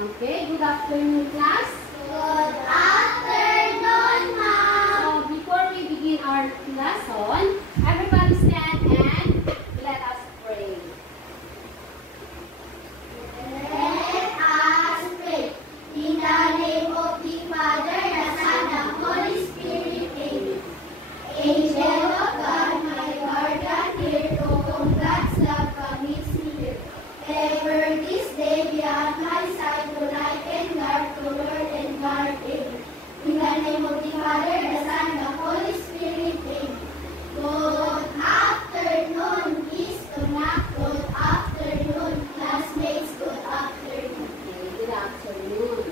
Okay, good afternoon, class. Good afternoon, ma'am. So, before we begin our lesson, everybody stand and let us pray. Let us pray. In the name of the Father, the Son, and the Holy Spirit. Amen. Angel of God, my guardian, here to whom God's love commits me here. Ever this day be at my side to light and dark, to Lord and guard. Amen. In the name of the Father, the Son, and the Holy Spirit. Amen. Good afternoon, please do not. Good afternoon, classmates. Good afternoon. Okay, good afternoon.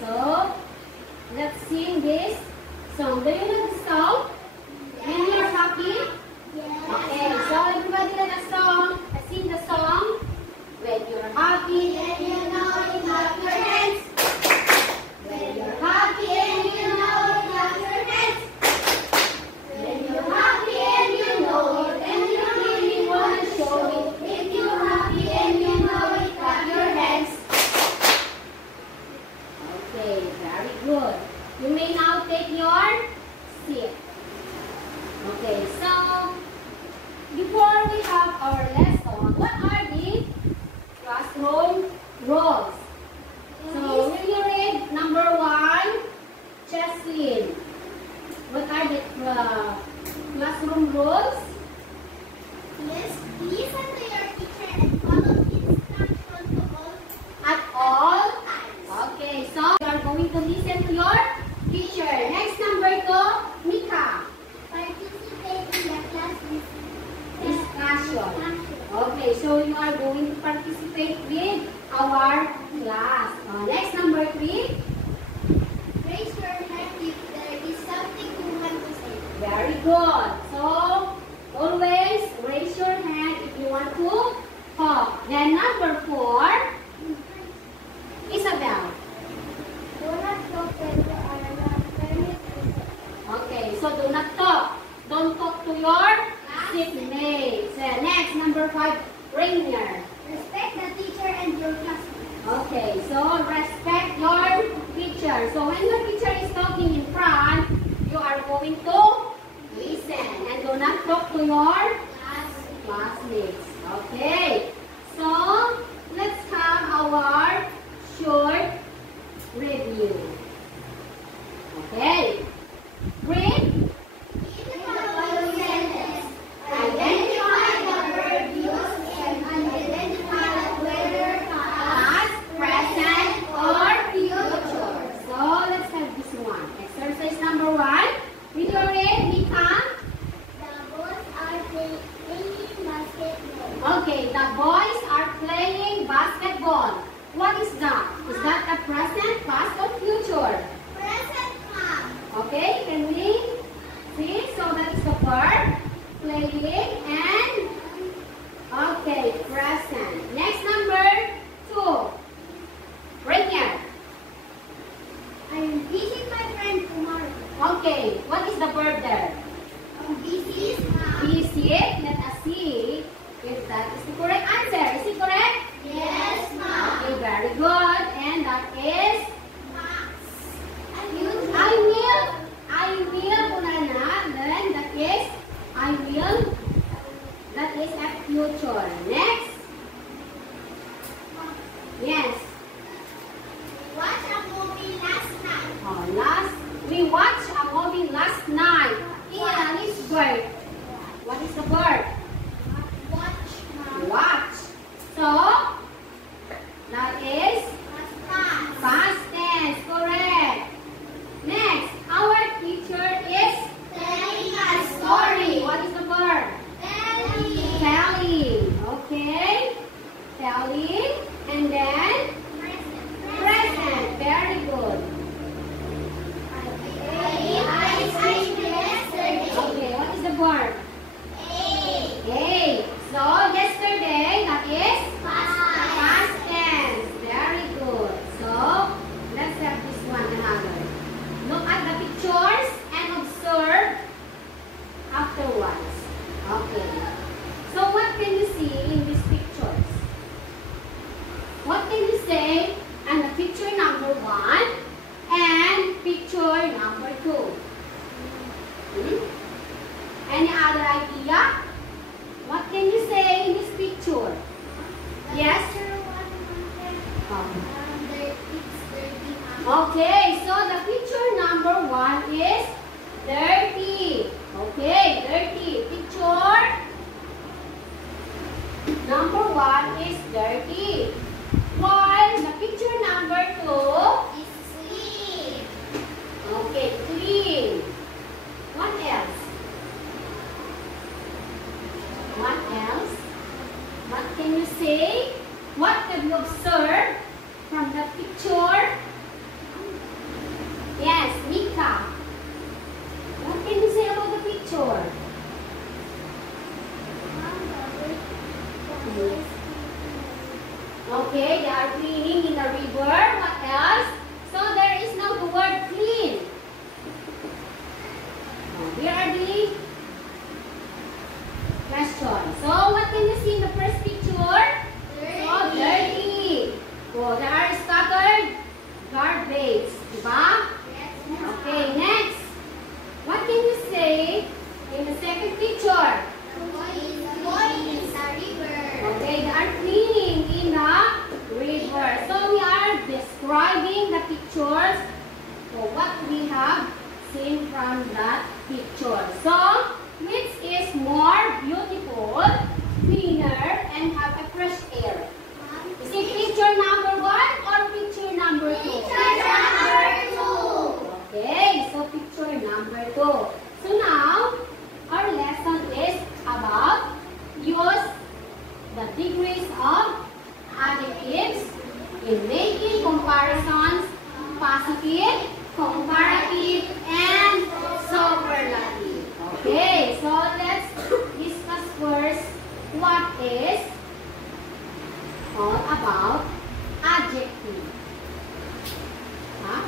So, let's sing this song. Do you know the song? When you are happy? Okay, so everybody let us sing the song. When you're happy And you know it, clap your hands. when you're Happy and you know it, clap your hands. When you're happy and you know it, and you really want to show it. If you're happy and you know it, clap your hands. Okay, very good. You may now take your seat. Okay, so before we have our lesson, what are the classroom rules? So will you read number 1, Cheslyn? What are the classroom rules? Yes, listen to your teacher and follow instructions to all At all? times. Okay, so you are going to listen to your teacher. Next, number 2, Mika. Participate in the class Discussion. Okay, so you are going to participate with our class. Next, number 3. Raise your hand if there is something you want to say. Very good. So, always raise your hand if you want to talk. Then, number 4, Isabel. Do not talk when you are not permitted. Okay, so do not talk. Don't talk to your seatmates. Next, number 5, Rainier. Respect the teacher and your classmates. Okay, so respect your teacher. So when your teacher is talking in front, you are going to listen and do not talk to your classmates. Okay, so let's have our short review. Okay, read. In the following sentence, identify the verb used and identify whether past, present, or future. So let's have this one. Exercise number 1. Will you read, Mika? The boys are playing basketball. Okay, the boys are playing basketball. What is that? Is that a present, past, or future? Present, ma'am. Okay, can we see? So that is the verb, playing, and okay, present. Next, number 2. Right here. I am visiting my friend tomorrow. Okay, what is the verb there? This is ma'am. Visit. Let us see if that is the correct answer. Is it correct? Yes, ma'am. Okay, very good. And that is Max. I will punana. Then that is I will. That is a future. Next. Yes. Watch a movie last night. We watched a movie last night. Ian is verb. What is the verb? Watch, ma'am. Watch. So that is Okay, so the picture number 1 is dirty. Okay, dirty. Picture number 1 is dirty. While the picture number 2 It's clean. okay, clean. What else? What else? What can you say? What have you observed from the picture? Yes, Mika. What can you say about the picture? Okay, they are cleaning in the river. What else? So there is now the word clean. Here are the questions. So what can you see in the first picture? Oh, dirty. Oh, there are scattered garbage. Diba? Okay, next. What can you say in the second picture? Okay, they are cleaning in the river. So we are describing the pictures of what we have seen from that picture. So, which is more beautiful, cleaner, and have a fresh air? Is it picture number 1 or picture number 2? Okay, so picture number 2. So now, our lesson is about use the degrees of adjectives in making comparisons, positive, comparative, and superlative. Okay, so let's discuss first what is all about adjective.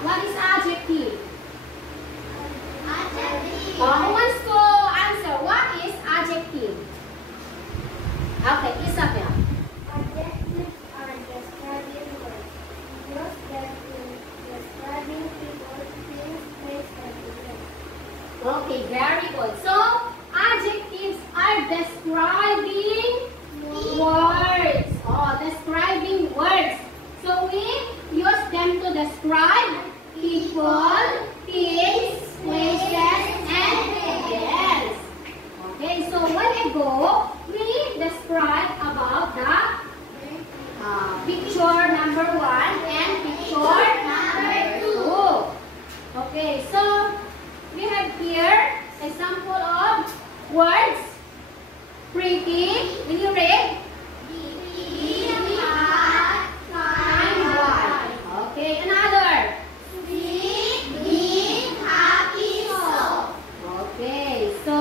What is adjective? Who wants to answer? What is adjective? Okay, Isabel. Adjectives are describing words. Use them in describing people, things, place, and events. Okay, very good. So, adjectives are describing words. Oh, describing words. So, we use them to describe people, things, places, and events. Okay, so when ago, we described about the picture number 1 and picture number 2. Okay, so we have here example of words. Pretty. Will you read? Kind, white. Okay, another. Okay, so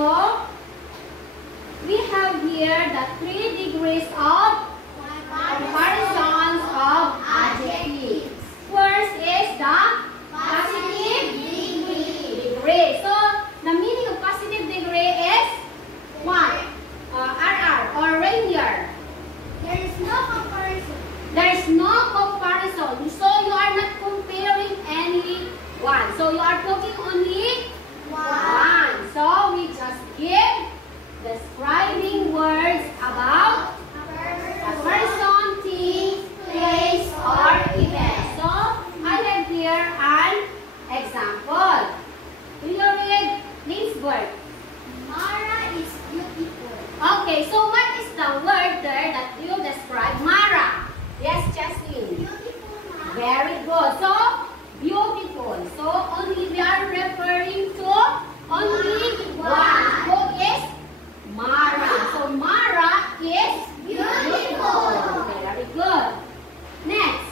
we have here the 3 degrees of comparisons of adjectives. First is the positive degree. So the meaning of positive degree is what? RR or reindeer. There is no comparison. There is no comparison. So you are not comparing anyone. So you are talking only one. So we just give describing words about a person, thing, place, or event. So I have here an example. Will you read Linsburg? Mara is beautiful. Okay, so what is the word there that you describe Mara? Yes, Jasmine. Beautiful, Mara. Very good. So, beautiful. So, only we are referring to only one. Who is Mara? So, Mara is beautiful. Very good. Next.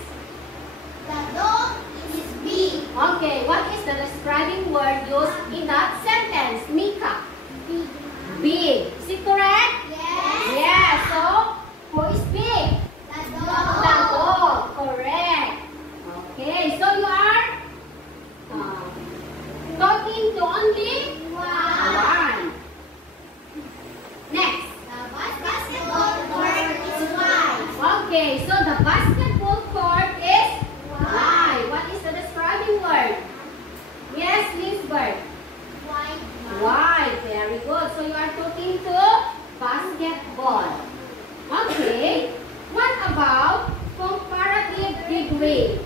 The dog is big. Okay, what is the describing word used in that sentence? Mika. Big. Big. Is it correct? Yes. Yes. So, who is big? The The dog. dog. Correct. Okay, so you are talking to only One. one. Next. The basketball degree.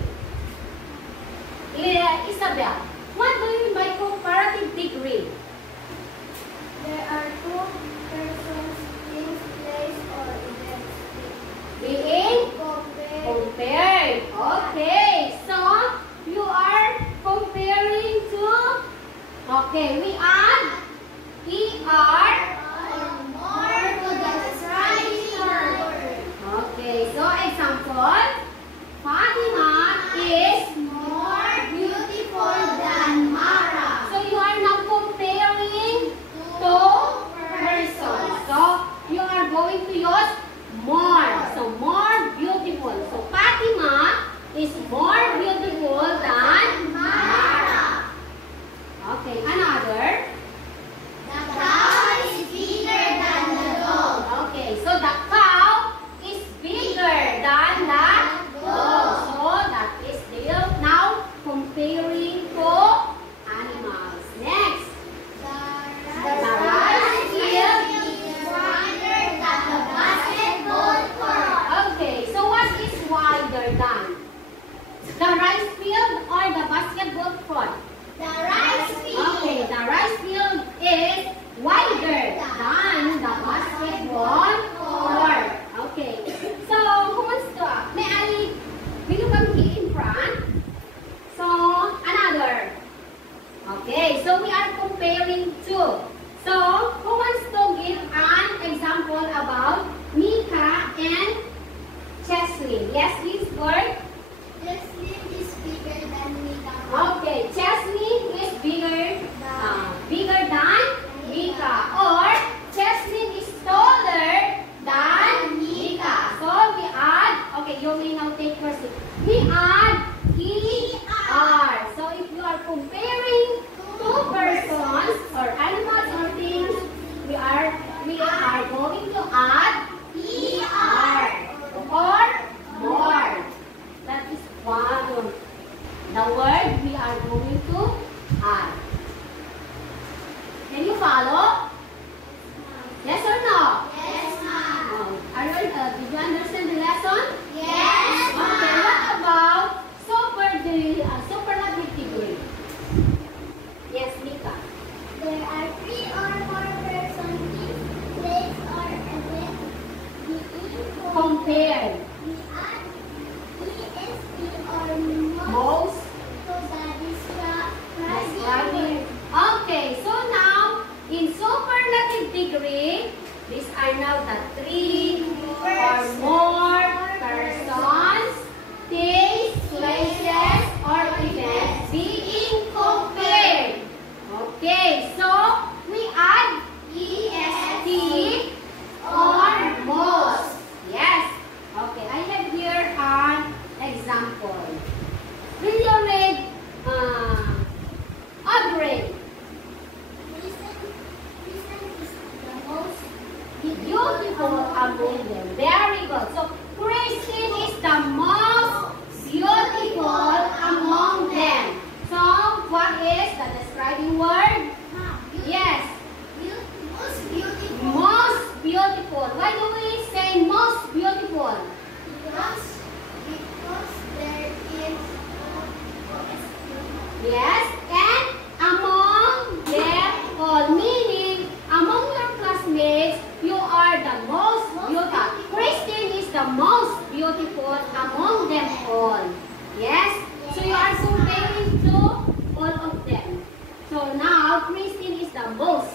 Isabel, what do you mean by comparative degree? There are two persons, things, place, or events Being compared. compared. Okay, so you are comparing to, okay, we add ER. Or more to the describing word. Okay, so example, Fatima is, More beautiful than Mara. so you are now comparing to persons. So you are going to use more. So more beautiful. So Fatima is more beautiful than Mara. Okay, another. The cow is bigger than the dog. Okay, so the cow is bigger than the dog. So that is still now comparing to animals. Next. The rice field is wider than the basketball court. Okay, so what is wider than? The rice field or the basketball court? The rice field. Okay, the rice field is wider than the basketball court. Okay, so who wants to? Will you come here in front? So another. Okay, so we are comparing two. So who wants to give an example about Mika and Cheslin? Yes, please, Gord. Leslie is bigger than Mika. Okay, Cheslin is bigger than Mika, or Cheslin is taller than Mika. So we add, okay, you may now take your seat. We add ER. So if you are comparing two persons or animals or things, we are going to add ER or more. That is one. The word we are going to add. Can you follow? Yes or no? Yes, ma'am. Did you understand the lesson? Yes, Okay, ma'am. what about superlative degree? Yes, Mika. There are three or more persons, things, place, or events being Compare. We add EST or Most to the describing describing. word. Okay, so now in superlative degree, these are now the three or more persons, things, places, or events being compared. Okay, so we add EST or most. Yes. Okay, I have here an example. Will you read Audrey? Listen is the most Beautiful among them. Very good. So, Christine is the most beautiful among them. So, what is the describing word? Yes, most beautiful. most beautiful. Why do we say most beautiful? Because there is Yes, and among them all, meaning among your classmates, you are the most beautiful. Christine is the most beautiful among them all. Yes? So you are comparing to all of them. So now, Christine is the most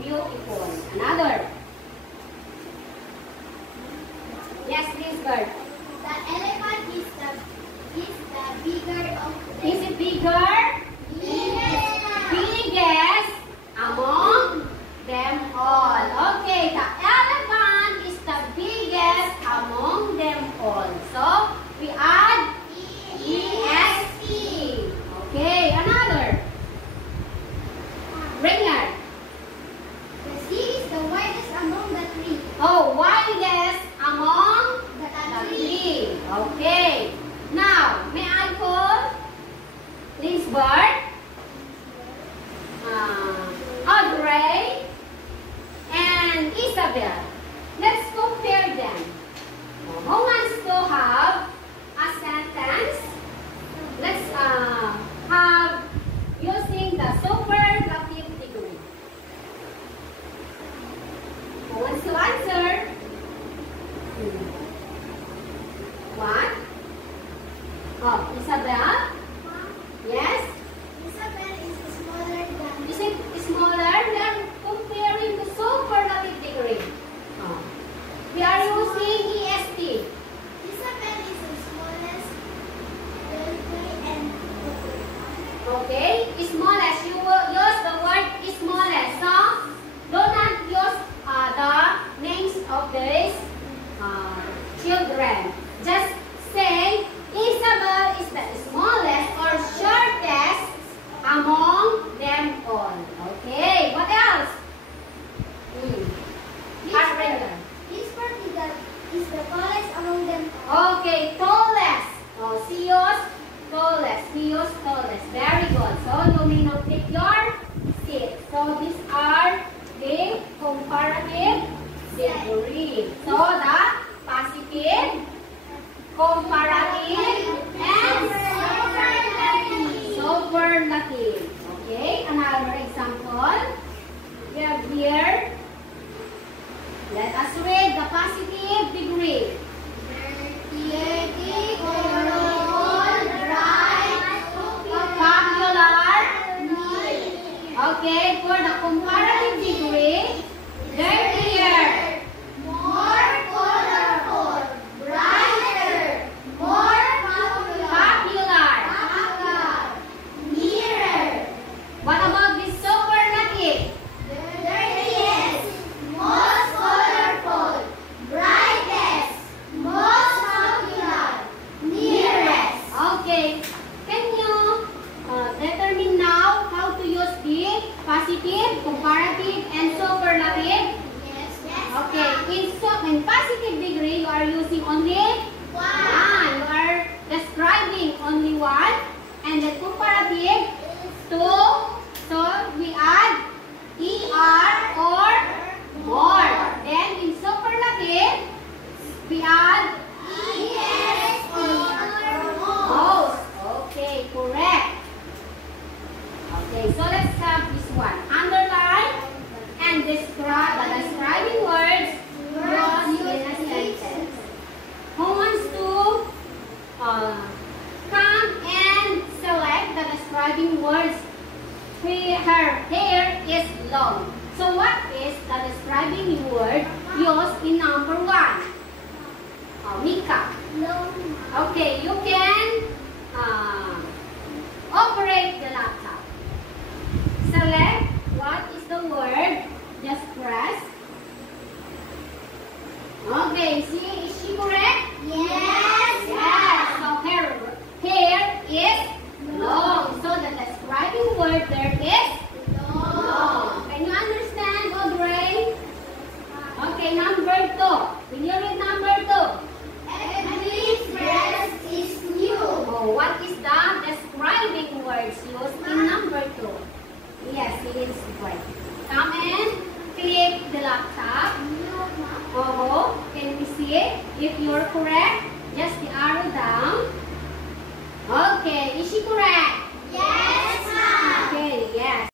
beautiful. Another. Yes, please, Bert. the elephant is the bigger of them. Is it bigger? Biggest among them all. Okay, the elephant is the biggest among them all. So, we add EST. Okay, another. Ringer. The sea is the widest among the three. Oh, widest among The the three. three. Okay. Now, may I call Lisbeth, Audrey, and Isabel. Let's compare them. Who wants to have a sentence Oh, Isabel? Yes? Isabel is smaller than. Is it smaller? We are comparing the superlative degree. Oh. We are using EST. Isabel is the smallest railway and Okay? Smallest. You will use the word smallest. So, do not use the names of these children. Just say Isabel is the smallest or shortest among them all. Okay, what else? Heartbreaker. This particular is the tallest among them all. Okay, tallest. Oh, Sios, tallest. Sios, tallest. Very good. So, you may now take your seat. So, these are the comparative degree. So, the positive, comparative, and superlative. Okay, another example. We have here. Let us read the positive degree. Dirty, colorful, bright, Popular. neat, Okay, for the comparative degree, dirtier, more colorful, brighter, more popular. popular, nearer, What about the superlative? dirtiest, most colorful, brightest, most popular, nearest. Okay, can you determine now how to use the positive, comparative, and superlative? Yes, Okay, in positive degree, you are using only one. You are describing only one. And the comparative, two. So, we add ER or more. Then, in superlative, we add most. Okay, correct. Okay, so let's have this one. Underline and describe the describing words used in a sentence. Who wants to come and select the describing words? Her hair is long. So what is the describing word used in number one? Mika. Okay, you can operate the laptop. Select what is the word. Just press. Okay, see, is she correct? Yes. Yes. So her hair is long. So the describing word there is long. Can you understand, Audrey? Okay, number two. Will you read number two? Every dress is new. Oh, what is the describing words used in number two? Yes, it is right. Come and click the laptop. Oh, can we see it? If you're correct, just the arrow down. Okay, is she correct?